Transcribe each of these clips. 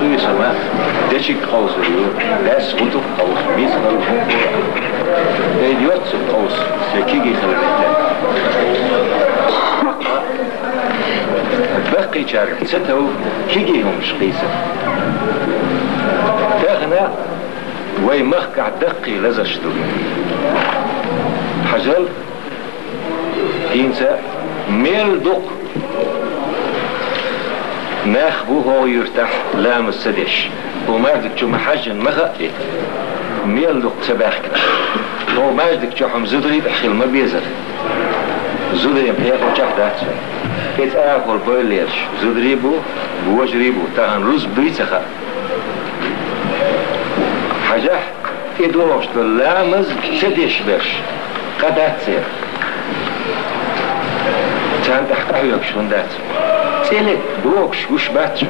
خيس ما دشك قوس اليوم لاس غتو قوس ميس غلو اليوت قوس شكيجي خلبته بقي شارك ستو كيجيهم شقيسة تغنى ويمخك دقي لزشتو حجل إنسا ميل دق ناخبو هو يرتاح لام السدش وما بدك شو محجن مخا ميل دق سباحك هو ما بدك شو حم زدري بحخي ما بيزر زدري بحياك وشاهدات اتاكل بوليش زدريبو بوجريبو تاهن روز بريتخا حاجة ادوش لامز سدش باش قدات سير تان تحقق يكشون دات تلك بوكش وش باتش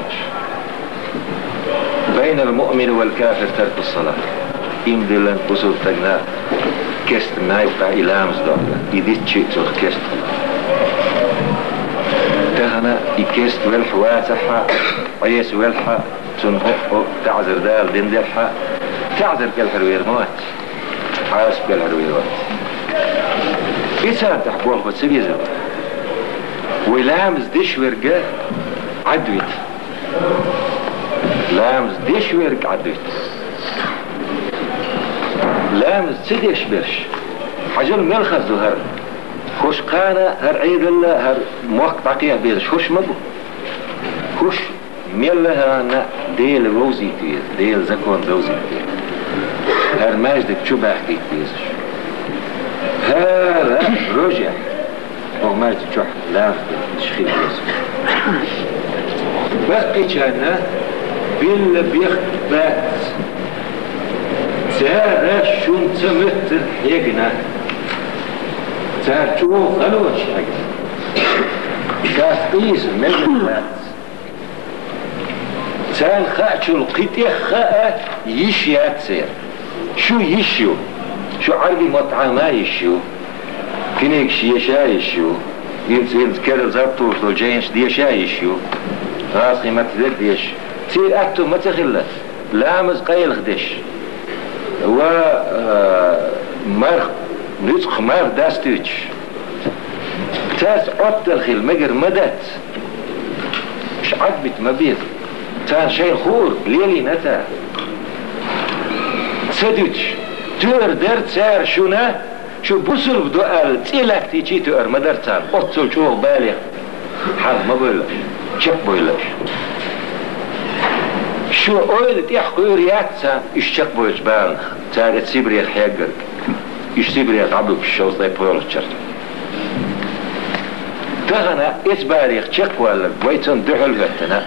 بين المؤمن والكافر ترك الصلاة إمدلن بسول تجنا كست نايفة إلامز دولة يديت شيء تلك كست تهنا يكست والحواتحة عيس والحة تنهق تعذر دال دين دلحة تعذر كالحروير موات عاس كالحروير موات إنسان تحبوه بتسبيزه ولامز ديش ورقة عدويت لامز ديش ورق عدويت لامز تديش برش حجل ملخص هر خوش قانا هر عيد الله هر موقع قيا بيرش خوش مبو خوش ميلها نا ديل روزي تيز ديل زكون روزي تيز هر ماجدك شو بحكي تيزش هذا رجع وما تجح لا تشخيص بقي كان بيل بيخت بات تارا شون تمتر حيقنا تار شو خلوش حيقنا كافتيز من البات تار خاتشو القيتي خاء يشيات سير شو يشيو شو عربي مطعما يشيو كنيك شي شايشيو ينت كرر زبطوش لو جاينش دي شايشيو راسي ما تدرديش تير اكتو ما تخلت لامز قيل خدش و مرخ نسخ مار داستوش تاس عطل الخيل مقر مدت مش عجبت مبيض تان شي خور ليلي نتا سدوش تور درت سار شونا شو بوصل بدوال تيلك تيجي تور مدرتان قطل شو بالغ حال ما بقولش شك بقولش شو قلت يحكوا رياتسا اشتك بقولش بان تارت سيبري الحجر يشتبري عبدو بالشوز لا يبقول الشرط تغنى اسباريخ شك ولا ويتن دحل هتنا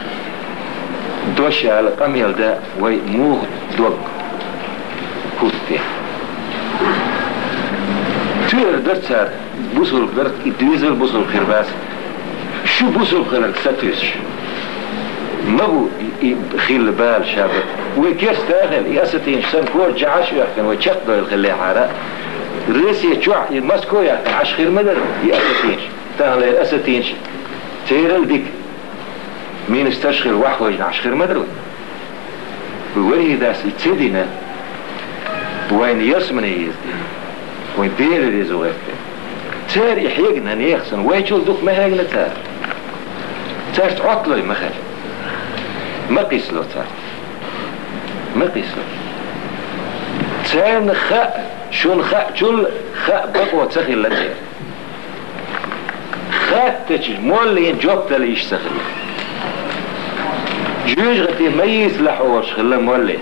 دوش على قميل ده وي مو دوق كوتي تير درت سار بوصل درت يدويزل بوصل خرباس شو بوصل خلق ستوش ما هو خيل بال شابت وكيس تاهل ياستين سن كور جعش يحكن وشق دول الخلي حارة ريسي تشوع يمسكو يحكن عش خير مدر ياستينش تاهل ياستينش تيرل ديك مين استشخر وحوج عش خير مدر وين داس يتسدينا وين يسمني يزدي وين دير يزو غفته تار يحيقنا نيخسن وين شو دوك ما هاجنا تار تعطلي مخل ما قيس له تار ما قيس له تار خاء شون خاء شون خاء بقوة تخي لدير خاء تجي مولي جوبت اللي يشتغل جوج غتي ميز لحوش خلا مولي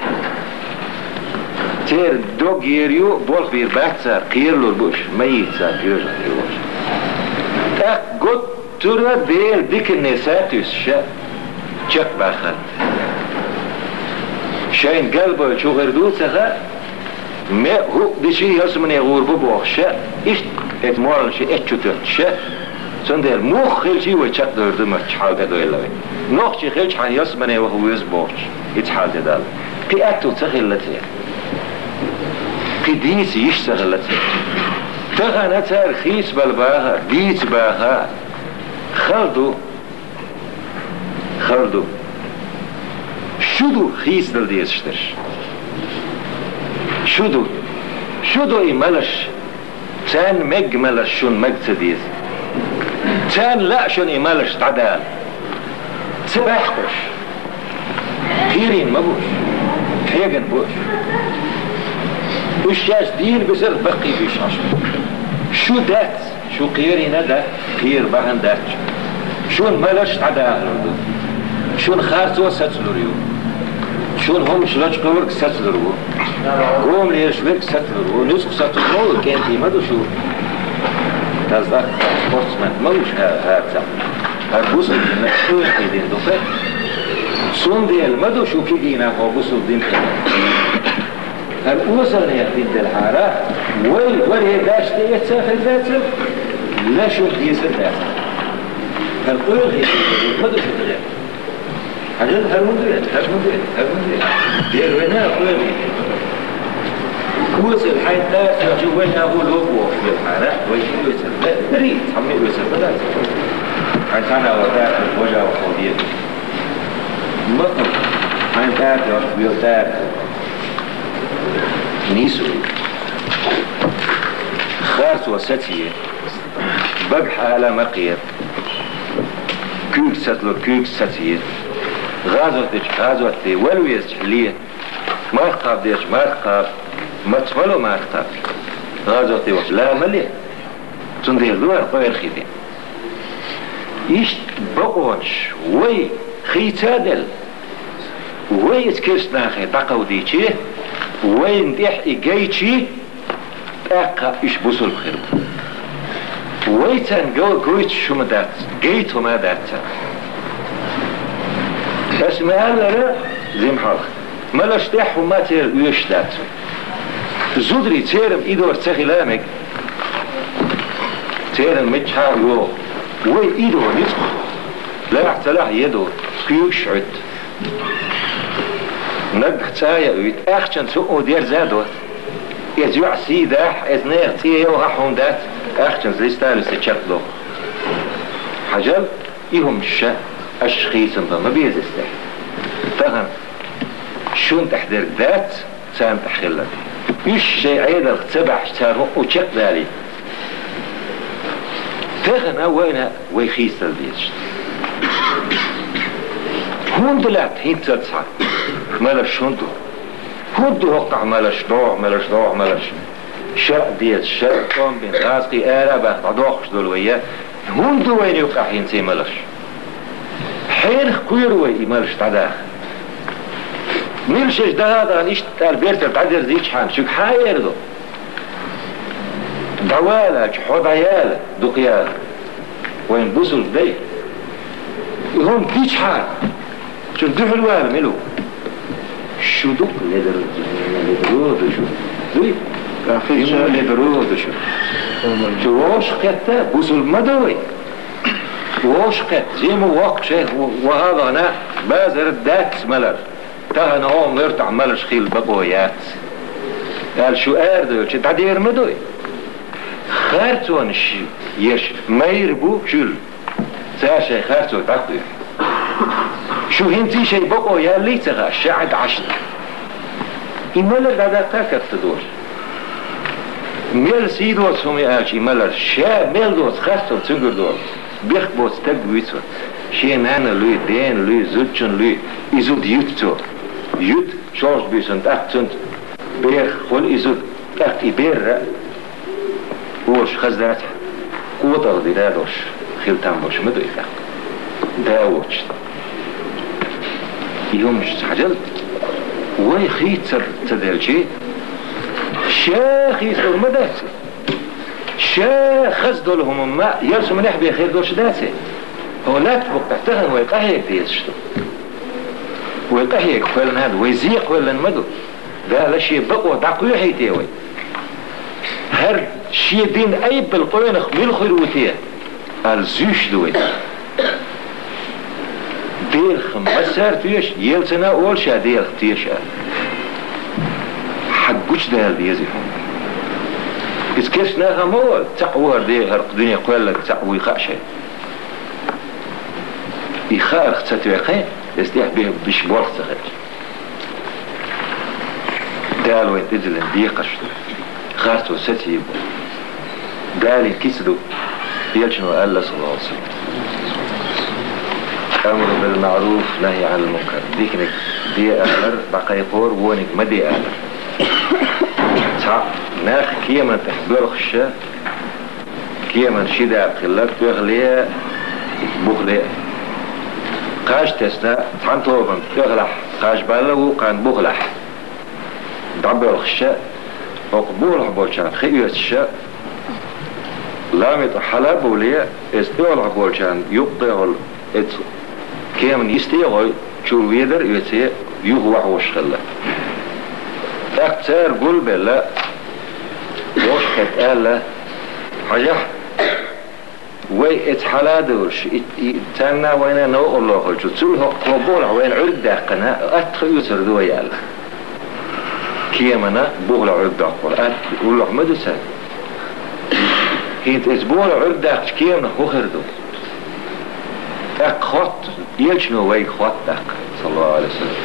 تير دوغ يريو بول فير باتسار قير له البوش ميت سار جوج غتي اك قد ترى دير ديك النساتوس شا شك باخر شاين قلبه شو غردوت سخا ما هو دي شي يسمن يغور ببوخ شا ايش اتمورن شي اتشو شا سندر مخ خلشي وشك دورد ما تحاول تدويلوي نوخ شي خلش حان يسمن وهو يزبوخ يتحال تدال قي اتو تخلتي قي ديسي يشتغلتي تغنتها رخيص بالباها ديت باها خلدو شدو خيس دل ديستش شدو يملش تان مج ملش شون مج تديز تان لا شون يملش تعدال تباحقش خيرين ما بوش حيقن بوش وش ياش دين بزر بقي بيش عشر شو دات شو قيرين دا قير بهن دات شون ملش تعدال شون خارتو ستلوريو شون هم شلوش قورك ستلورو قوم ليش بيرك ستلورو نسخ ستلورو كان في مدو شو تازدق سبورتسمان موش هاتسا هربوصل دينك شو يحيدين دوفت سون ديال مدو شو كيجينا هو بوصل دين هالوصل يحديد الحارة وهي داشتي يتسافر ذاتك لا شو ديسر ذاتك هالقويل هي مدو شو تغير حاجات هالمدريد دير وينها قويل كوز الحين لا جوانا هو لوبو في الحارة ويجي يسر بريد حمي يسر بدأت عندنا وذاك الوجه وخوديه مطلب عندك ويوتاك نيسو خارت وستيه بقح على مقير كوك ستلو كوك ستيه غازوتي ولو يسحليه ما يخاب ديش ما يخاب ما تفلو ما يخاب غازوتي وش لا مليه تندير دوار غير خيدين يشت بقونش وي خيتادل وي تكرس ناخي دقو ديشي وي نديح إيجايشي تاقا إش بوصل بخير وي تنقو قويت شو مدات قيت وما دات بس ما هلا زي محاق ملاش تيح وما تير ويش دات زودري تيرم إيدور تسخي لامك تيرم متحار يو وي إيدو نسخ لا احتلاح يدو كيوش عد نقح تايا ويت اخشن سوء دير زادو يزيع سيداح ازنير تيو هحون دات اخشن زيستالو سيتشاكلو حجل ايهم الشا اشخيصن دا ما بيزستح فهم شون تحضر ذات سام تحخلك يش شيء عيدا تبع اشتارو وشك ذالي تغنى وين ويخيس البيش هون دلات هين تتصع مالش هندو هندو وقع مالش ضوع شرق ديت شرق قوم بين غازقي آرابة عدوخش دول وياه هندو وين يوقع هين سي مالش حين خكوير وي مالش تعداخ ميلشش ده هذا نيشت البيرت تعدر زيش حان شوك حاير دو دوالك حوض عيال دقيال وين بوصل بدي هم كيش حال شو دفع الوالم إلو شو دق لدرود شو دوي لدرود شو واش قتا بوصل مدوي واش قت زي ما واق شيء وهذا أنا بازر الدات ملر تهنا هم يرتع ملش خيل بقويات قال شو أردو شو تعدير مدوي خارتون يش ما يربو شل ساشي خارتو تقوي شو هنتي شي بقو يا اللي تغا شعد عشر إمالا غدا تاكت تدور ميل سيدو سومي آج إمالا شا ميل دوت خارتو تنقر دور بيخ بوت تقويتو شي نانا لوي دين لوي زوجن لوي إزود يوتو يوت شورج بيسن تاكتنت بيخ خل إزود تاكت إبير وش خزدات قوة غدي دادوش خيل تاموش مدو إخاق داوش يوم مش حجلت وي خيت تدلشي شاخ يسر مداتي شاخ خزدو لهم ما يرسو منيح بخير دوش داتي هو لا تبقى تحتغن ويقحيك ديزشتو ويقحيك فلن هذا ويزيق فلن مدو ده لشي بقوة دعقوي حيتي وي هر شي دين اي بالقوين خميل خيروتيه الزيش دوي ديل خمسار تيش يلتنا اول شا ديل تيش حقوش ديل ديزيهم اسكيش ناها مول تقوار دي هرق دنيا قوالك تقوي خاشي يخار ختاتو يقين يستيح به بشبور سخير تالو ينتزل ديقش خاصو ستيب قال كيسدو يلشنو الله صلى الله عليه وسلم أمر بالمعروف نهي عن المنكر ديكنك دي أهلر بقى يقور وونك ما دي أهلر ناخ كيما تحبير خشة كيما شيدا بخلاك تغلي بخلي قاش تسنا تعنطوبن تغلح قاش بالو كان بخلح دعبير خشة وقبول حبولشان خيوة الشاء لامت حلب وليه استيول حبولشان يبطيول كيما يستيول شو ويدر يتسي يوهوح وشخلة تاكتار قلبه لا وش كتقال حاجة وي اتحلا دورش اتانا وينا نو الله خلجو تسوله قبول وين عرد داقنا اتخي يسردو يالا كيمنا بوغل عرد داقنا يقول له مدو ساد هيت اسبوع عرد داقش كيمنا هو خردو اك خط يلشنو وي خط داق صلى الله عليه وسلم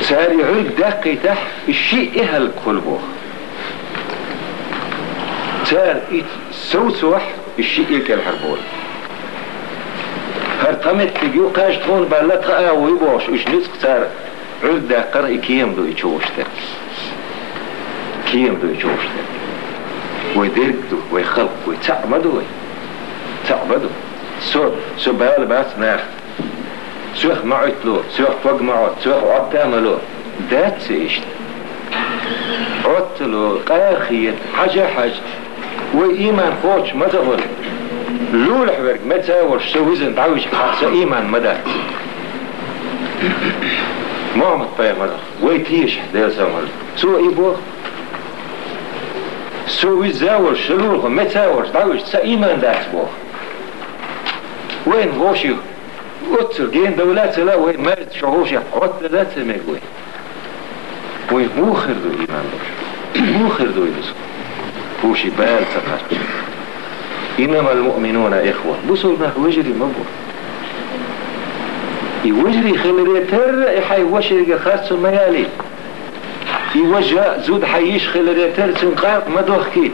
ساري عرق داقي تح الشيء إيه الكلبوخ سار سوسوح الشيء إيه كالحربول هرطمت تجيو قاش تكون بالتها ويبوش إيش نسك سار عرق داقر كيم دو يشوشتك كيم دو يشوشتك ويدرقدو ويخلق ويتعمدو تعبدو سو بال باس ناخت سوخ معتلو سوخ فوق معت سوخ عد تعملو دات سيشت عدتلو قاخيت حاجة وإيمان خوش ما تقول لول حبرك ما تساورش سويزن تعويش حاسة إيمان مدى محمد طيب مدى ويتيش دير سامر سو إيبوخ سويز زاور شلولخ ما تساورش تعويش سا إيمان داكس بوخ وين غوشيو أتر جين دولات لا وين ما شعوش عطل ذات سميك وين مو خردو إيمان دوش مو خردو يدسو وشي بال تقاش إنما المؤمنون إخوة بصرنا وجري مبور يوجري خلري تر إحاي وشري خاص الميالي يوجه زود حيش خلري تر سنقاق مدوخكي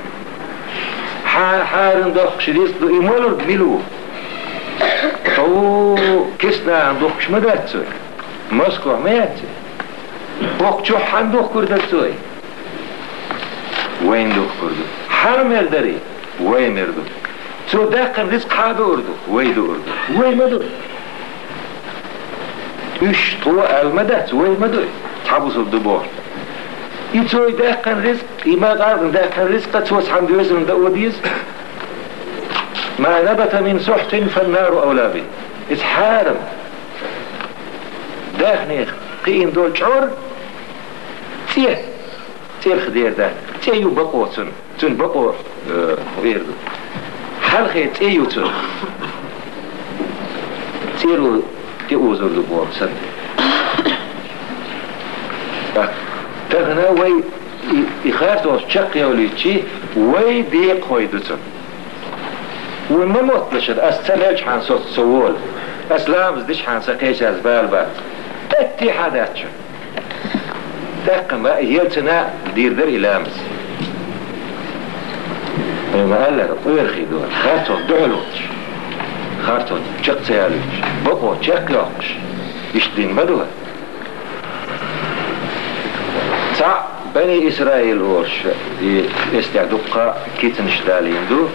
حارن دوخ شريس دو إيمولر بلو او كسنا عندوخش مداتسوي مسكو عمياتي وقتوح عندوخ كردتسوي وين دوخ كردو حرم يردري وين مردو سو داقن رزق حادو اردو ويدو اردو وين مدو ايش طوى المدات وين مدو تحبسوا الدبور يتوي داقن رزق إما غارن داقن رزق تسوس حمد وزن داوديز ما نبت من سحت فالنار أولى به إسحارم داخني قيم دول شعور تيه الخدير ده تيو بقو تن بقو غيردو حلقي تيو تن تيرو تيوزر دبور سن تغنى وي يخافتو شقيا وليتشي وي ديق هويدو تن وما مطلشت أستلج حان صوت سوول أسلام زدش حان سقيش أزبال بات اتحادات شو تاقم يلتنا دير در إلامز ما قال لك ويرخي دول خارتون دعلوش خارتون شق سيالوش بقو شق لوش يشدين مدوها سع بني إسرائيل ورش يستعدقا كيتن شدالين دو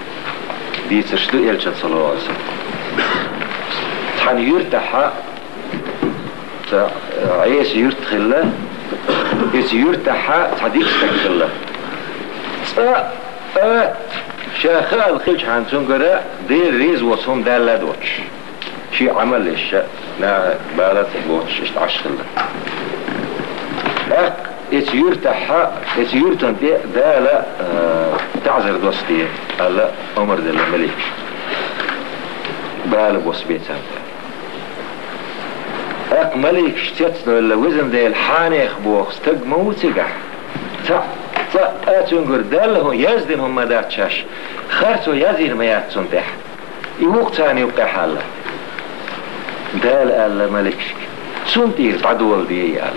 دي تشتو يلشن صلى الله عليه وسلم تحن يرتاح عيس يرتخلا يس يرتاح تحديك استكخلا شاخال خلش عن سنقرا دير ريز وصهم دالا دوتش شي عمل الشاء لا بالات بوتش اشتعشخلا اك يس يرتن دالا تعذر دوستي هلا عمر دل الملك بالب وسبيتها اك ملك شتت ولا وزن دي الحاني اخبوخ استق موتقع تا اتنقر داله يزدن هم دات شاش خرسو يزين ما ياتسون تح يوق تاني يبقى حاله دال ملك سنتير بعدول دي يال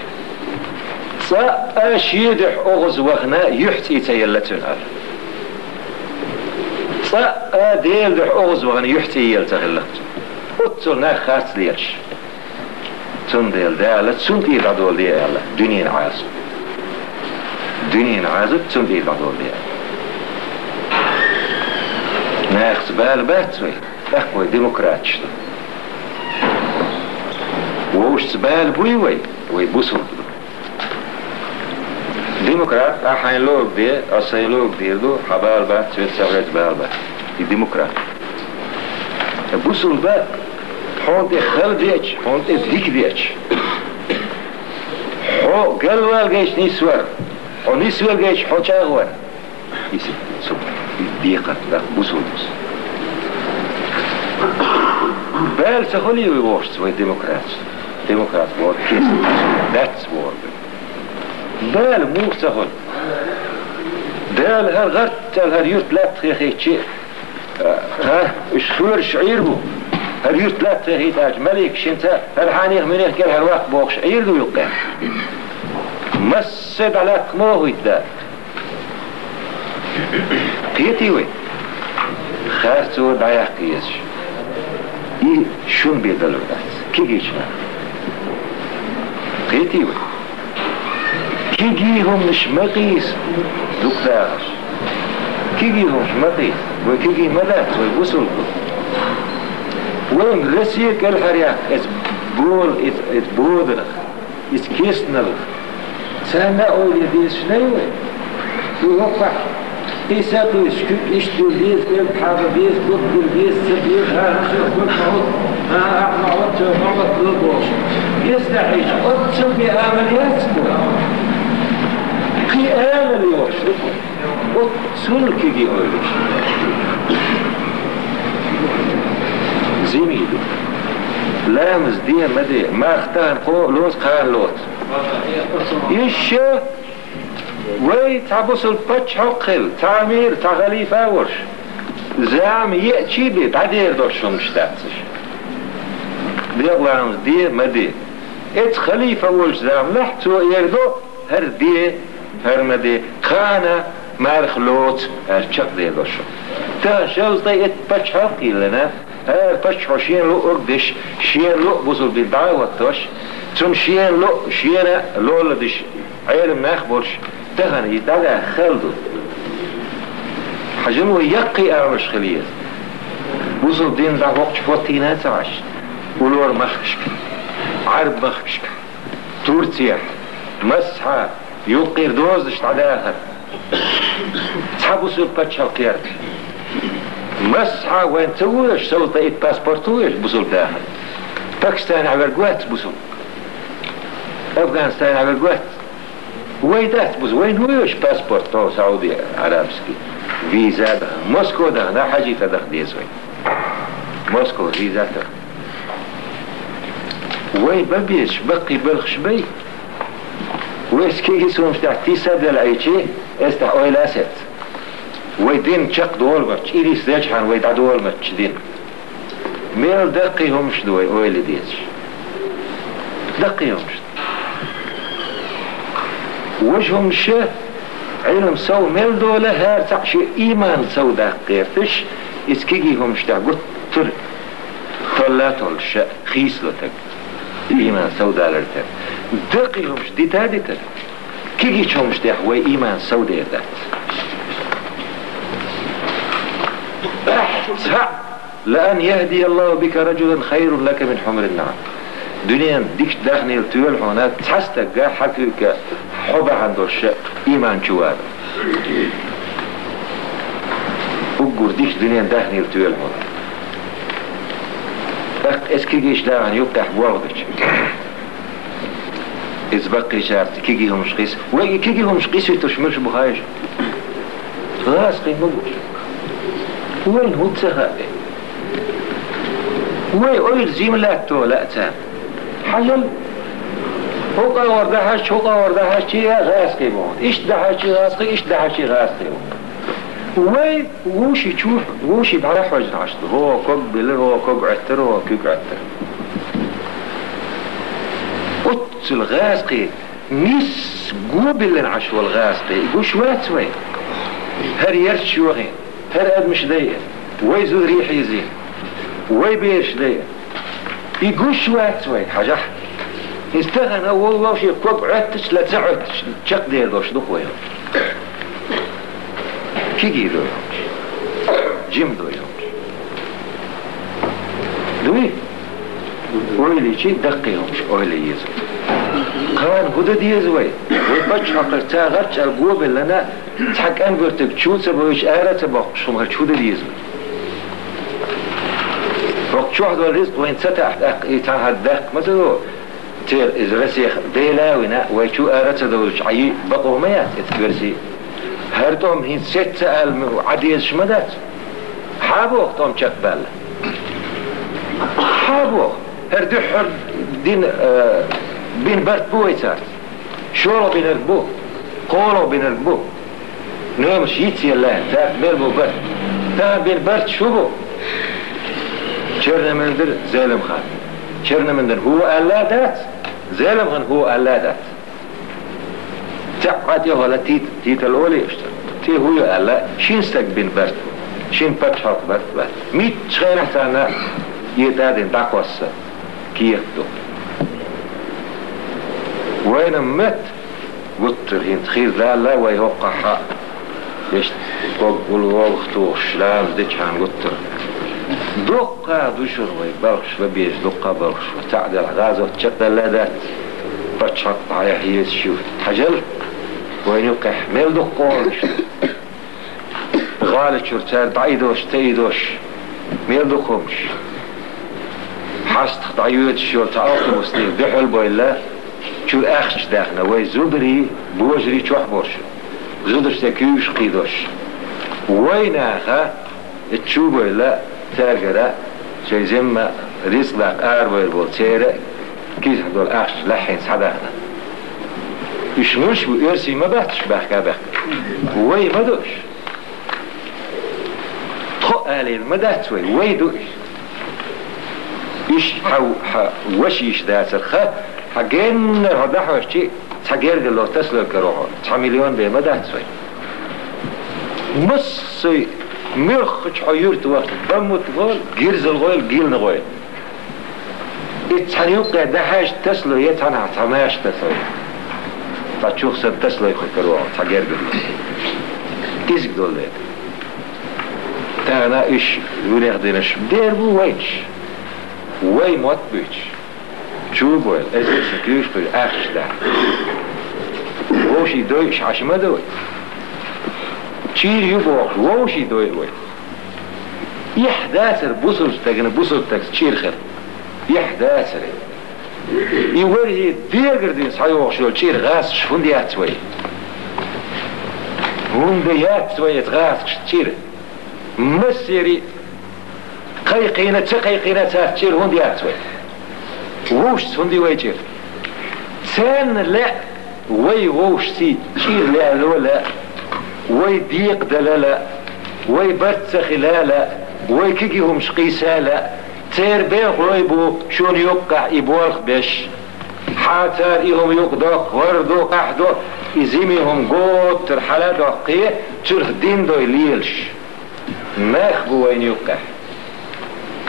أشيدح أغز وغنا يحتي تيلتن ديل دح أغز وغنا يحتي يلتغلت أتلنا خاص ليش تون ديل دالة تون ديل دول ديل دنيا عازب تون ديل دول ديل ناخذ بال باتوي أخوي ديمقراطش ووش سبال بوي ويبوسوا ديمقراط أحيان لوك دي أصي لوك ديردو حبال بات سويت سويت بال بات ديمقراط بوسوا البال حونت خل ديتش حونت ديك ديتش حو قلوال جيش نيسور حو نيسور جيش حو شاغوان يسي سوف ديقة بوسوا بوس بال سخولي ويوش سوي ديمقراط وور كيس that's war بال مو سخول دال هالغرت هاليوت بلات خيخيتشي شخور شعير بو هاليوت بلات خيخيتاج ملك شنتا هالحانيخ منيخ كل هالواق بوخ شعير دو يقام مسد على كموه يتدار قيتي وي خارتو دايح قيسش شون بيدلو دات كي جيشنا قيتي وي كي جيهم مش مقيس دوك داغش كي جيهم مش مقيس وكي جي مدات ويبوسوا وين رسيك الحرياق ات بودرخ ات كيسنلخ سانا اولي ديس شنوي يوقع إيساتو إشتو بيز إلحاب بيز قطب بيز سبيز هاشو كل حوض معوض للبوش يستحيش أتصل بآمليات سبوع كي آمليوش أتصل كي أوليش زميلو لامز دي مدي ما اختان قو لوت قان لوت يشا وي تعبس البتش حقل تعمير تغليفة ورش زعم يأتي بي تعدير دوشون مشتاتش دي الله دي مدي ات خليفة ورش زعم لحتو يردو هر دي هر مدي خانة مارخ لوت هرشق دي دوشون تا شلطي ات بتش حقي لنا هر بتش حشين لو اقدش شين لو بوصل بالدعوة توش ثم شين لو لدش عيلم ناخبرش تغن يتابع خلده حجمه يقي أعمش خليه وصل دين ده وقت فوتينات عش ولور مخشك عرب مخشك تورتيح مسحة يقير دوزش تعداخر تحب وصل باتش هالقيار مسحة وين توش سلطة ايد باسبورتوش بوصل داخل باكستان عبرقوات بوصل أفغانستان عبرقوات ويدات بوز وين هوش باسبورت تو سعودي عربسكي فيزا ده موسكو ده لا حاجة تدخ ديزوي موسكو فيزا ده وين ببيش بقي بلخش بي ويسكي سومش تحتي سادة العيشي استح اويلاسات ويدين تشق دول مرش إيري سيجحان ويدع دول مرش دين ميل دقي همش دوي اويل ديش دقي همش وجههم شه علم سو ميل دولة هار تعشي إيمان سو ده قيرتش اسكيجي هم شتاع قلت تر طلاتو الشاء خيسلتك إيمان سو ده لرتك دقي هم شدي تادتك كيجي هم شتاع هو إيمان سو ده ذات احتسع لأن يهدي الله بك رجلا خير لك من حمر النعم دنيا ديك داخني التويل هنا تحستك جا حكيك حب عنده الشيء إيمان جواب أقول ديك دنيا داخني التويل هنا اسكي جيش داعن يفتح بوغدش إزبقي شارت كيجي هم شقيس وي كيجي هم شقيس وتشمرش بخايش خلاص قيموش وين هو تسخابي وي اويل زيملاتو لا تام حجل هوقا وردهاش شي غاسقي بون ايش دهاشي غاسقي ايش دهاشي غاسقي وي ووشي تشوف ووشي بعرف وجه عشت هو كب هو كب عتر هو كب عتر قلت الغاسقي نيس قوبل عشو الغاز يقول شوات وين هر يرش وغين هر أدمش دايا ويزود ريح يزين ويبيرش دايا يقول شوات وين حاجة يستغنى والله شي كوب عتش لا تعتش تشق دير دوش دوك وين كي جيدو جيم دو يوم دوي ويلي شي دقيهم ويلي يزو قران هدى ديزوي ويبتش حقر تاغرش القوب اللي انا تحك انقرتك تشو سبويش آرة سبق شو مهرش هدى ديزوي وقت شو حدو الرزق وين ستحت ايتان هدق مثلا تير ازرسيخ بيلاوينا ويشو آرة سدوش عي بقو ميات اتقرسي هردوم هين ست سأل عديز شمدات حابوخ توم تشك بالا حابوخ هردو حر دين بين برد بوي صار شورو بين البو قولو بين البو نومش يتسي الله تاك بيلبو برد تاك بين برد شو بو شرنا من در زالم خان شرنا من در هو ألادات زالم خان هو ألادات تعقد يهولا تيت الأولي اشتر تي هو ألا شين ستك بين برد شين بتشاق برد ميت شغير احتانا يتادين داقوس كيرتو وين مت قطر هين تخير لا ويوقع حق يشت قول وقتوش لا مديش عن قطر دقة دوشر ويبرش وبيش دقة برش وتعدل غازة وتشد اللادات بتشط على حيز شوف حجل وين يوقع حمل دقة غالة شرتال بعيدوش تيدوش ميل دقومش حاست ضعيوت شو تعاطي مسلم بحل بويلا شو أخش داخنا وي زودري بوجري تشوح بورش زودرش تكيوش قيدوش وين آخا تشوبو إلا تاجرة شو زي رزق لك أربعة بولتيرة كيس هدول أخش لحين صدقنا يشملش بيرسي ما بحتش بحكا وي ما دوش تخو آلين ما داتوي وي دوش إيش وش إيش داسر حقين هذا حوشي تحجر قالوا تسلا كروها 9 مليون بما داتوي مس مرخ حيورت وقت دمت غول جيرز الغول جيل نغول اتحنيوق ده حاج تسلا يتحنع تماش تسوي فتشوف سن تسلا يخو كروها تحجر قالوا كيس قدول لك تانا إيش يقول يخدينش دير بو وينش وي موت بيش شو بقول ازاي سكيوش في اخش ده وشي دويش عش ما دوي تشير يبوخ وشي دوي وي يحداثر بوصل تاجن بوصل تاكس تشير خير يحداثر يوري ديغر دين صايوخ شو تشير غاس شفون ديات شوي هون ديات شوي غاس تشير مسيري قيقينة تشير هون ديات شوي ووش سندي ويجير سان لا وي ووش سي تشير لا لا وي ديق دلالا وي برتسخ لا وي كيكيهم شقيسالا تير بيخ رويبو شون يوقع يبوالخ بش حاتر إيهم يقدق وردو قحدو إزيميهم قوت ترحلا دقية ترخ دين دو يليلش ماخ بو وين يوقع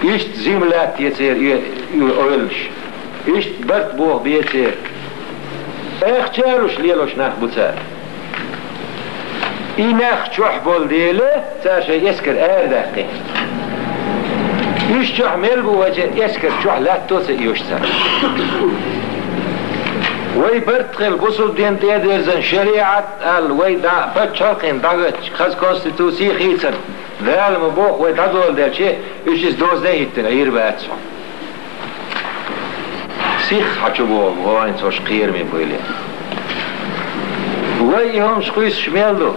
إيشت زيملات يتير يقولش إيشت برت بوه بيتير اختياروش ليلوش ناخ بوتار إناخ تشوح بول ديله تاشا يسكر داقي إيش تشوح ميلبو وجه يسكر تشوح لا توسع يوشتر وي برتخل بوصل دين تيدرزن شريعة وي دا بتشارقين داغت خاص كونستيتوسي خيتر ذا المبوخ وي دادول دير شيء إيش دوز ده يتنعير باتشو سيخ حجبوه وين توش قير من بويلي وي هم شخيص شميلو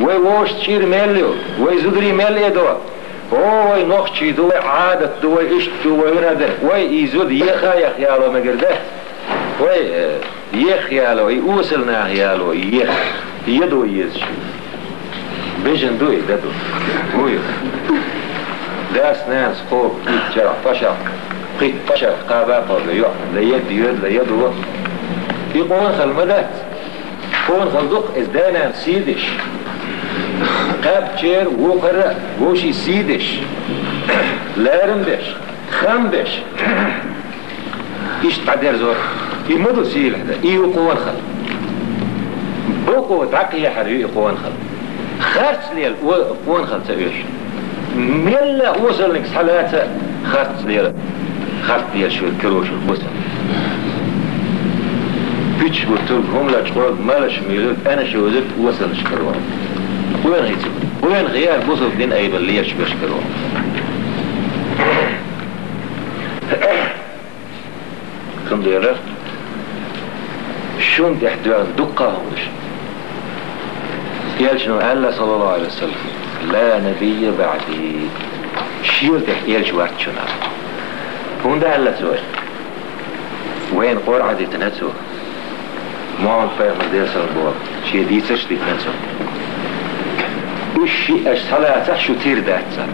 وي ووش تشير ميليو وي زدري ميلي دو وي نوخشي دو عادة دو إيش دو ويرادر وي يزود يخا يخيالو مقرده وي يخيالو يوصلنا يالو يدو يزش بيجن دوي دادو ويو داس ناس قوب جرع فشق قيت فشق قابا قوب ليد لا يدو يقون خل مدات قون خل دق ازدانا سيدش قاب تشير وقرأ وشي سيدش لارمدش خمدش ايش تعدير زور يمدو سيل هذا ايو قون خل بوكو تعقي حري قون خل خارج ليل قون خل تبيش ميلا وصل لك حالات خارج ليل خارج ليل شو الكروش الوصل بيتش بطلهم لا تقول مالش ميلود انا شو زدت وصل شكروان وين غيتو وين غيار بوصل دين اي بليش بشكروان كم ديره شون تحدوان دقة همش يالشنو الله صلى الله عليه وسلم لا نبي بعدي شير تحيالش وارتشنا هون ده الله سوى وين قرعة دي تنسو معهم فاهم دي سنبوه شي دي سش دي تنسو وش اش صلاة شو تير داتسا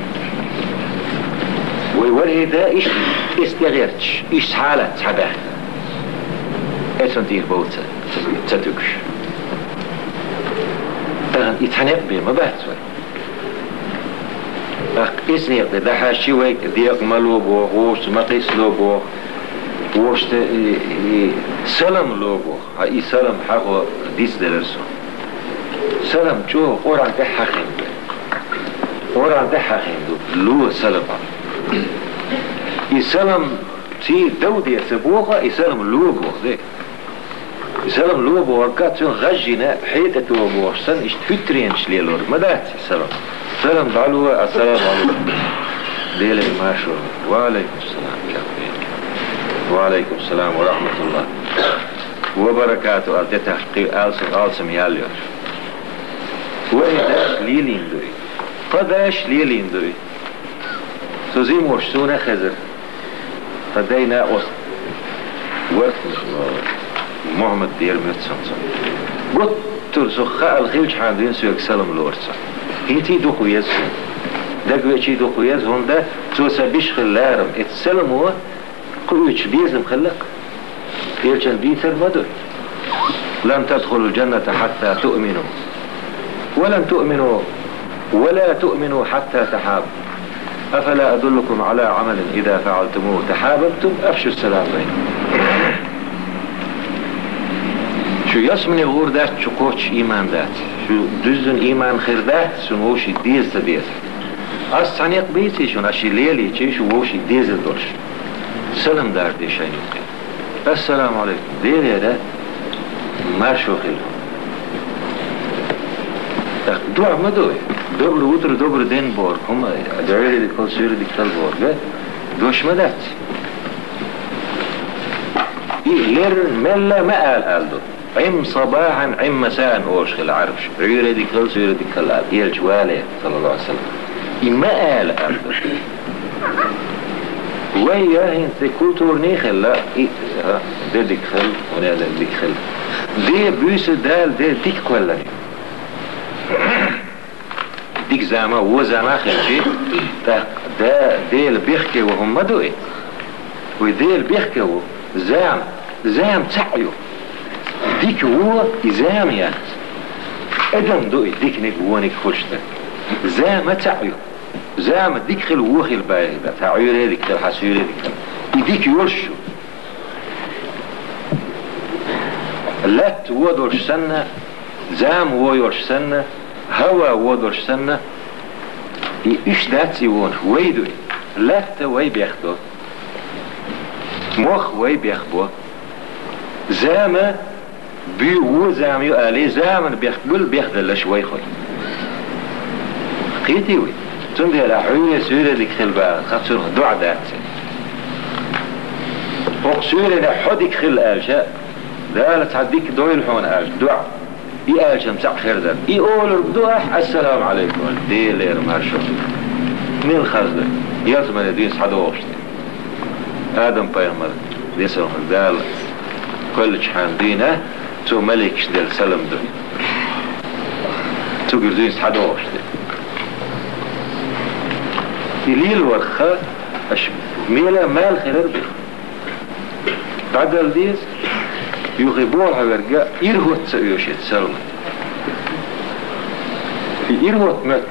ويوري ده ايش استغيرتش ايش حالة حباه اسم دير بوتة تدوكش يتحنق بيه ما بحثوه اسني يقضي ده حاشي ويك ديق ملو بوه ووشت مقيس لو بوه ووشت سلم لو بوه هاي سلم حقو ديس دلرسو سلم جو قرعن ده حقين قرعن ده حقين لو سلم يسلم تي دودي يسبوغا يسلم لو بوه ديك يسلم لو بوه كاتون غجنا حيدة بوه سن اشتفترين شليلور مدات يسلم سلام دعلوا السلام عليكم ليلة ماشو وعليكم السلام وعليكم السلام ورحمة الله وبركاته ألتي تحقيق ألسم ياليور وإداش ليلين دوي فداش ليلين دوي سوزي مرشتونا خزر فدينا وسط ورث محمد دير متسنسن قلت ترسخاء الخيلش حاندين سيوك سلام لورسا هيتي دوخو يزهن داك ويتي دوخو يزهن ده توسا بيش خلارم اتسلموا قويتش بيزم خلق يلجن بيثر مدر لن تدخلوا الجنة حتى تؤمنوا ولن تؤمنوا ولا تؤمنوا حتى تحابوا أفلا أدلكم على عمل إذا فعلتموه تحاببتم أفشوا السلام بينكم شو يسمني غور دات شو قوتش إيمان دات شو دزن إيمان خير دات سنوشي ديز تبيز أستعنيق بيتي شو ناشي ليلي چي شو ووشي ديز الدرش سلام دار دي شاين السلام عليكم دير يا دا ما شو خير دعا ما دوي دوبر وطر دوبر دين بور هم دعيري دي كل سيري دي كل بور دوش ما دات لير ملا ما قال دو عم صباحا عم مساء اوش خل عرفش عيري دي كل سيري دي كل يل جوالي صلى الله عليه وسلم ما قال دو ويا انت كولتور نيخل لا دي ديك خل ولا ديك خل دي بيس دال دي ديك كولا ديك زعما هو زعما خلشي ده ديل بيحكي وهم دوي وديل بيحكوا زام تعيو ديك هو زام يعني ادم دوي ديك نقوانك خشته زام تعيو زام ديك خل وخي الباقي تعيو هذيك تحسير هذيك يديك يرشو لا تودرش سنة زام ويرش سنة هوا ودرش سنة ايش دات يوون ويدوي لا توي بياخدو مخ وي بياخدو زامة بيو زام يقالي زامن بياخدو بياخد شوي خوي قيتي وي تندي على حوية سورة ديك خل بقى خاطر دعا دات فوق سورة دا حدك خل آلشاء دا قالت حديك دوي الحون آلش دعا اي آلشا مساق خير دار اي اول دعا السلام عليكم دي لير مارشو مين خزده يزمن الدين صحدو وغشتي آدم بيغمر ديسر دال كل شحان دينه تو ملك ديال سلم دو تو قردين صحدو وغشتي يليل ورخا اش ميلا مال خير بيخ بعد الديس يغيبوها ورقا إرهوت سيوشت سلم في إرهوت مت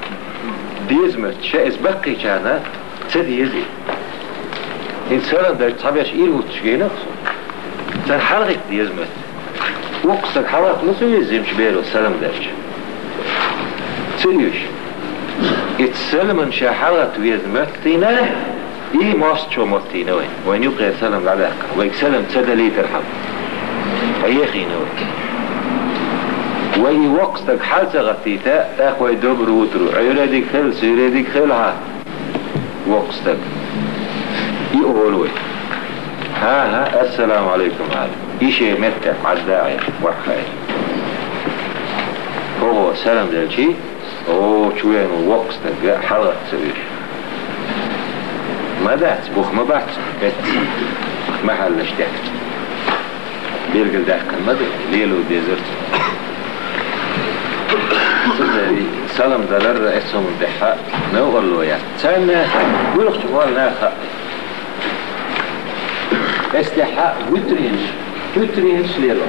ديزمت شايز بقي كانا تديزي إن سلم دارت طبيعش إرهوت شكينا سن حلقك ديزمت وقصك حلق نصو يزيمش بيرو سلم دارت سيوش اتسلم شا حلقت ويزمت تينا إيه ماست شو مستينا وين يبقى سلم العلاقة ويك سلم تدلي ترحم أيخي نوك وي وقتك حالة غطيتا أخوي دبر وترو عيرادك خل سيرادك خلها وقتك يقولوي ها السلام عليكم عليكم إيشي متى عالداعي وحخاي هو سلام دالشي أوه شوين وقتك حلقة سويش ما دعت بوخ ما بعت ما حلش دعت بيرجل دعك المدى ليلو ديزرت سلام دلر اسهم دحاء نوغل لويا تانا بلغ شوال ناخا استحاء وترينش ليلو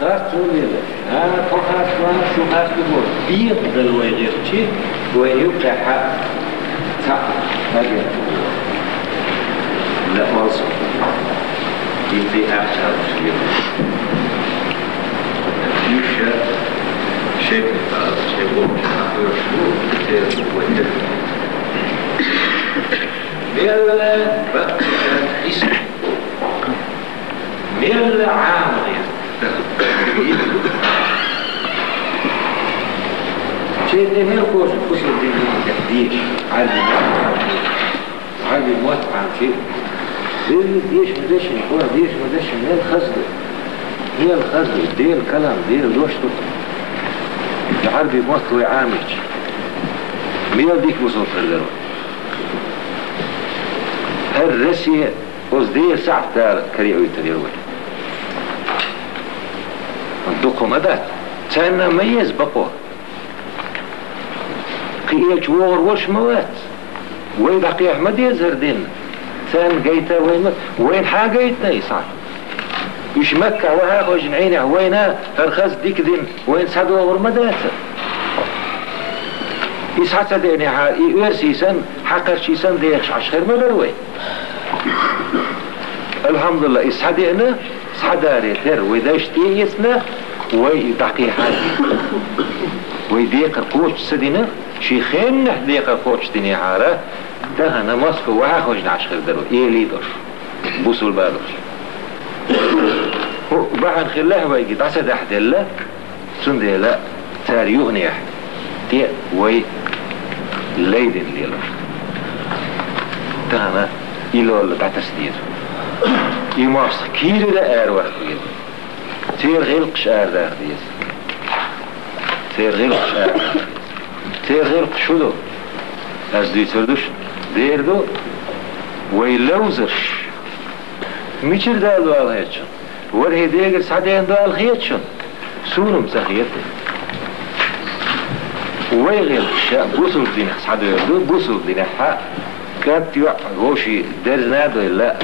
خاص ليلو انا فخاص وانا شو خاص بقول بيغ دلوي غير شي وين يبقى حق هذه لا also if they act out you should shape it out shape what ميلا بقى اسم ميلا عامل شيء ده هي الكوش الدين ديش عادي موت عن شيء ديش مدش نقول ديش مدش من الخزدة هي الخزدة دي الكلام دي الوشطة العربي موت ويعامج ميل ديك وصول خلال هالرسية وزدير ساعة تار كريعوي تريروي انتقوا مدات تانا ميز بقوة قيل جوار وش موات وين بقي أحمد يزهر دين ثان قيتا وين حاجيتنا يصعد يش مكة وها وجن عينه وينها فرخز ديك دين وين سعدوا غرمداته يسعد ديني يرسي سن حقر شي سن ديخش عشخير مبروي الحمد لله يسعدنا سعداري تر ويداشتي يسنا ويدقي حاجي ويديق القوش سدينا شيخين نحديق القوش ديني عاره ده أنا ماسكو وها خوش عشخير درو إيه ليدر بوسو البالوش وبعد خلاه ويجي دعسة أحد الله سندي لا تاري يغني أحد تي وي ليدن ليلر ده أنا إلو اللي بعتسدير يمارس كيرو ده أروح بيد تير غلقش أرداخ بيد تير غلقش أرداخ تير غلق شدو از دي تردوش ديردو ويلوزرش ميشر دالو الهيتشن وره ديگر سعدين دال الهيتشن سونم سخيته ويغل شاء بوصل دينه سعدو يردو بوصل دينه حق كانت يوع غوشي درز نادو لا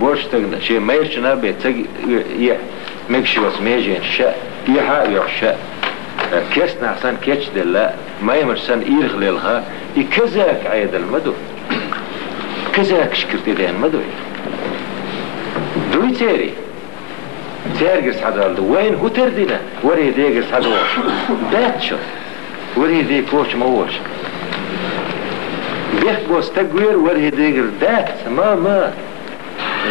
بورش تغنى شيء ما يرشنا بيتسق مكشي بس ميجين شاء يحق يعشاء كيسنا حسن كيتش دلا ما يمرسن إيرغ للها يكزاك عيد المدو كزاك شكرت دين مدو دوي تيري تيرجس حدا وين هو تردينا وري ديجس حدا داتشو وري دي كوش موش بيخ بوس تقوير وري ديجر دات ما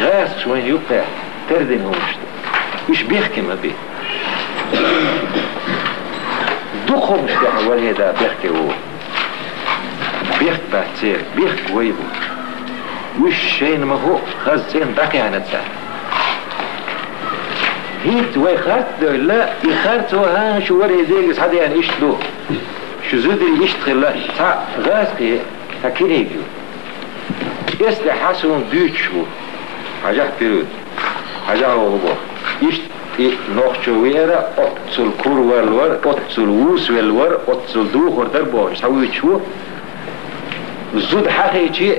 غاس شوين يقطع تردين هو مش بيحكي ما بيه دخل مش ده وري دا بيحكي هو بيخ باتير بيخ ويبو وش شين ما هو خزين باقي عن الساعة هيت ويخارت لا يخارت وها شو وري ديجس حدا يعني ايش دو شو زودي يشتغل لا تا غاسقي هكيني بيو اسلي حاسون دوتشو حاجة بيرود حاجة هو غبو يشت نوخشو ويرا اتسل كور والور اتسل ووس والور اتسل دوخور دربو سوي شو زود حقيقي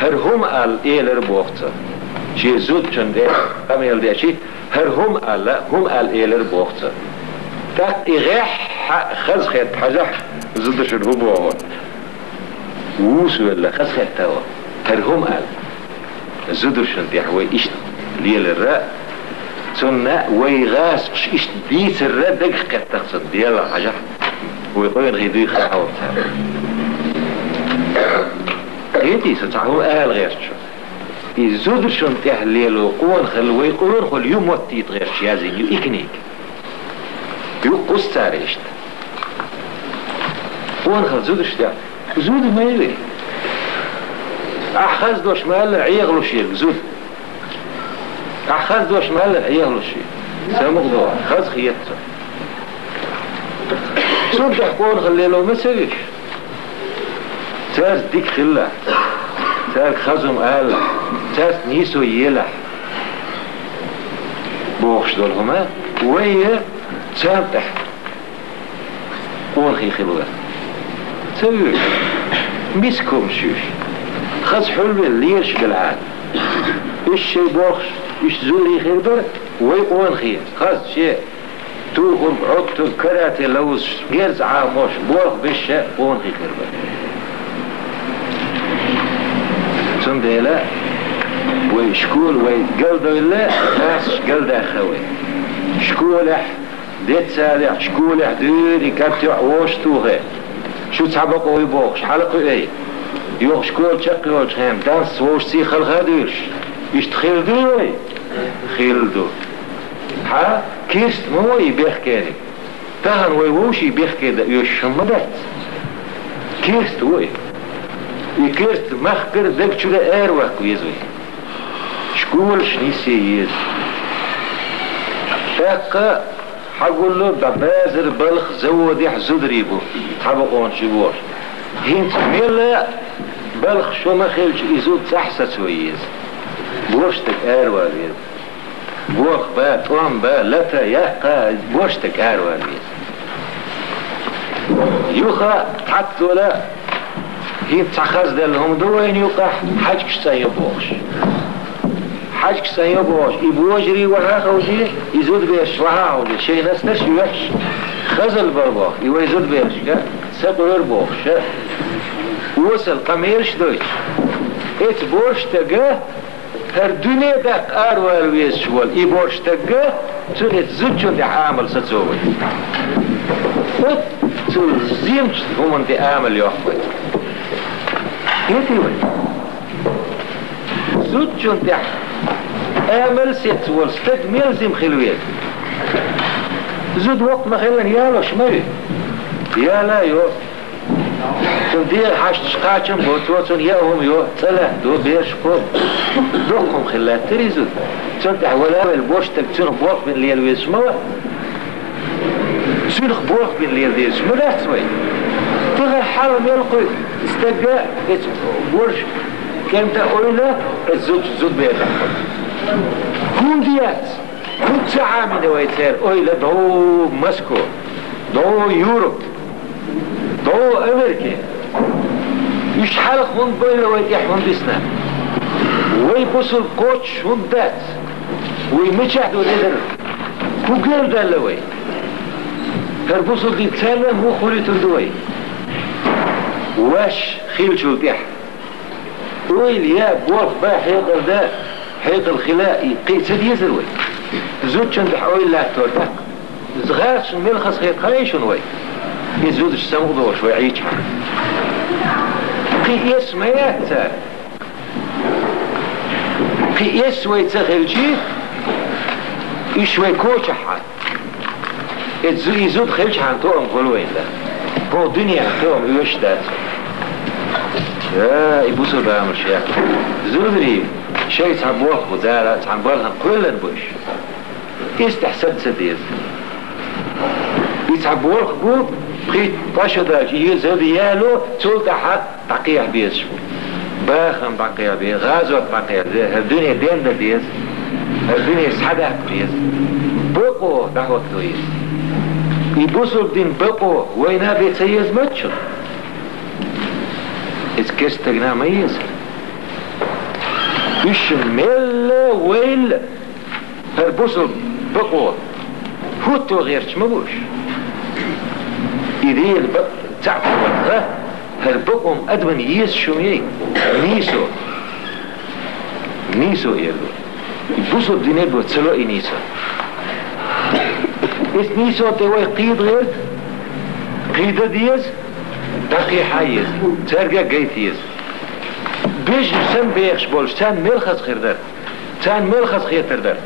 هرهم قال ايه لربوخته شيء زود شنده هم يلدي شيء هر هم ألا هم إيلر بوخته تات إغاح خز خيط حجح زود شن هو بوه ووس ولا خز خيط توا هر هم زود شنده حوي إيش ليل الرأ سنة ويغاس إيش ديس الرأ دقيقة تقصد ديال حجح ويقول غيدي خاوت هيدي ستعهو غير شو يزود شون تحليل وقون خل ويقولون خل يوم وقتيت غير شيازين يو إكنيك يو قستاريشت قون خل زود شتاع زود ما يلي أحخز دوش مال عيغلو شيء زود أحخز دوش مال عيغلو شيء سامغ خز خيطة شون تحكون خليلو ما سويش تاز ديك خلا تاز خزم آلة تاز نيسو يلح بوخش دولهما ويا تامتح قون خلوة سويش ميسكم شوش خز حلوة ليش بالعاد إيش شي بوخش إيش زولي خيبر ويقون خير خز شيء توهم عطل كراتي لوز جرز عاموش بوخ بشا قون خير سنديلا وشكول ويقلدوا إلا ناس قلدا خوي شكولح ديت سالح شكولح دوري كابتع وشتوغي شو تسحبقوا ويبوخش حلقوا ايه يوغ شكول شقي وشخيم دانس وش سيخل غادوش يشتخيل دوي خيل دو ها كيست مو يبيخ كيري تهن ويوش يبيخ كيدا يشمدت كيست وي يكرت مخكر دك شولا اروح كويزوي شكول شنيسي يز تاقا حقول له ببازر بلخ زود يحزود ريبو تحبقون شبوش هنت ميلا بلخ شو ما خيلش يزود تحسا سويز بوشتك اروح يز بوخ با توام با لتا يحقا بوشتك اروح يز يوخا حتى لا هي تخز دلهم دوين يقع حاجك سيبوش حاجك سيبوش يبوجري وها خوجي يزود بيش وها خوجي شيء نستش يوش خزل برباخ يزود بيش سبر بوخش وصل قميرش دوش ات بوش تقه هر دنيا دق اروال ويش شوال يبوش تقه تلت زوجون دي عامل ستسوي خد تلزيمش هم دي عامل يوحوي يتي وي زود جون تح امل ست والستد ميلزم خلويت زود وقت ما خلن يالا شمري يالا يو تندير حاش تشقاچن بوتوتن ياهم يو تلا دو بيش قوم دوكم خلات تري زود تنتح ولا البوشتك تنخ بوخ بين ليل ويسموه تنخ بوخ بين ليل ويسموه لا تسوي تغير حالهم يلقوا استقى برج كم تقول له الزود بيرح كون ديات كون ساعة من ويتر أويلا دو مسكو دو يوروب دو أمريكا يش حلق من بيلا ويتيح من ديسنا ويبصل كوتش من دات ويمشحدوا لدر كوكير دالوي هربصل دي تسالم هو خليت الدوي واش خيل شو تح ويل يا بوف با حيقل ده حيقل خلائي قيس ديزروي زود شندح اويل لا تورتك زغاش ملخص خيط خيشون وي يزودش سمغضو شوي عيش قيس ما ياتسال قيس ويتسخل شي يشوي كوش حال يزود خلش عن توم قولوين ده هو الدنيا توم يوش دات يا يبوسوا بعمل شيء زودري شيء تعبوه وزارة تعبوها كل البوش يستحسن سديز يتعبوه بوب بخيت باشا داج يزود يالو تولت حد بقيع بيز باخم بقيع بيز غازوت بقيع بيز الدنيا دين بيز الدنيا سحدك بيز بقو دعوة كويس يبوسوا بدين بقو وينا بيتسيز ماتشو إذ كستقنا ميز إيش ملا ويل هربوصل بقوة فوتو غيرش مبوش إذا تعرفوا هربقهم أدمن يس شومي نيسو يردو بوصل ديني بوتسلو نيسو إس نيسو تواي قيد غيرت قيدة ديز دقي حيز ترجع قيتيز بيش سن بيخش بولش تان ملخص خير در تان ملخص خير در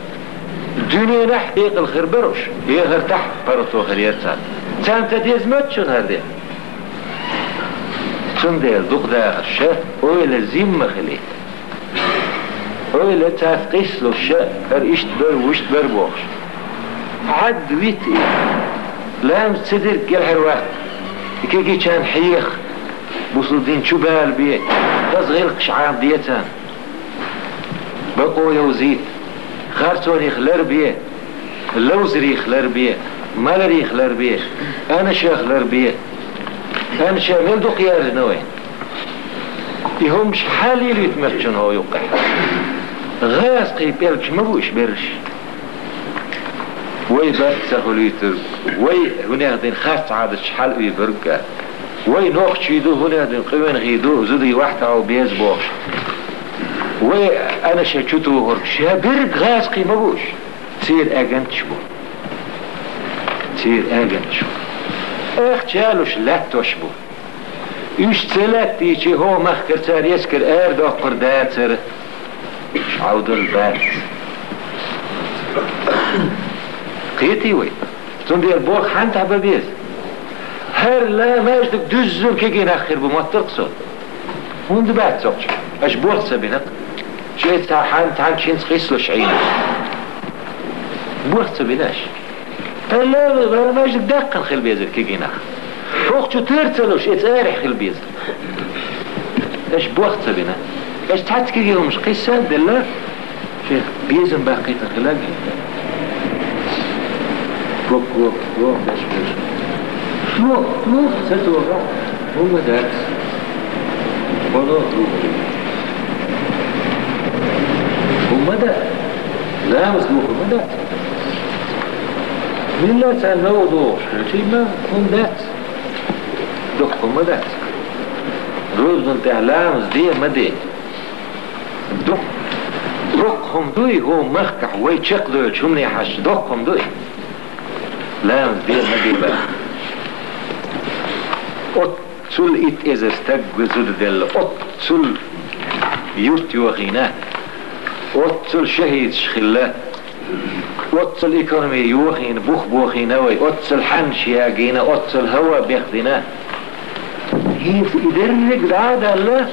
الدنيا نح يق الخير بروش يغير تحت برطو خير تان تديز ماتشون هردي تون ديل دوق داخل الشيء اويل الزيم خلي اويل تافقيس له الشيء هر اشت بر وشت بر بوخش عد ويت لام تصدر قلع الواحد كي كان حيخ بوصل دين شو بالبيت تزغيلقش عام ديتان بقو يوزيد خارتون يخلر بيه اللوزر يخلر بيه مالر يخلر بيه انا شاخلر بيه انا شامل دو قيار نوين يهم شحالي اللي يتمرجن هو يوقع غاز قيبالك مبوش برش وي بات ساخوليتر وي هنا دين خاص عاد شحال ويبرقا وي نوخ تشيدو هنا دين قوين غيدو زودي واحد او بيز بوش وي انا شاكوتو هرب شابرق غاز قيمبوش تسير اجن تشبو تسير اجن تشبو اختشالوش لا تشبو يش تلات تيجي هو مخكر تار يسكر ارد اقر داتر عود البات قيتي وي تندير بوخ حانت عبابيز هر لا ماجدك دزن كي ناخر بما تقصد وند بات سوقش اش بوخ سبينك شيء تا حانت عن شين تقيس له شعينه بوخ سبيناش لا ماجدك دقن خل بيزر كي ناخر فوق شو ترتلوش اتارح خل بيزر اش بوخ سبينك اش تحت كي مش قيسة بالله شيخ بيزن باقي تخلاق فوق باش فوق ستوقع هم دارس والله هم دارس لا مسلوخ هم دارس من لا تنوضوش شيء ما هم دارس دوك هم دارس روز انت اعلام دي ما دي دوكهم دوي هو مخكح ويتشق دوي شو مني حش دوكهم دوي لا دي ما دي بقى أتسل إت إذا استجوزود دل أتسل يوت يوغينا أتسل شهيد شخلا أتسل إيكونومي يوغين بوخيناوي أتسل حنش ياجينا أتسل هوا بيخدنا هي في إدرك ده الله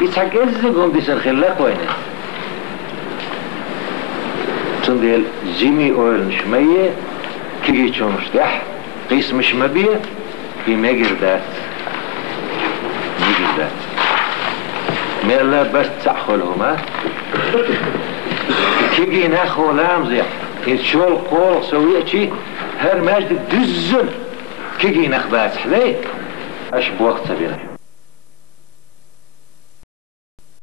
يتحق إزقهم بيسن خلاك وينه تنديل جيمي أورن شمية كي تشونش دح قيس مش مبيه في مجر ذات ما لا بس تأخلهما كي ناخو لامزح يتشول قول سويتشي هر ماجد دزن كي ناخ باسح ليه اش بوقت سبيل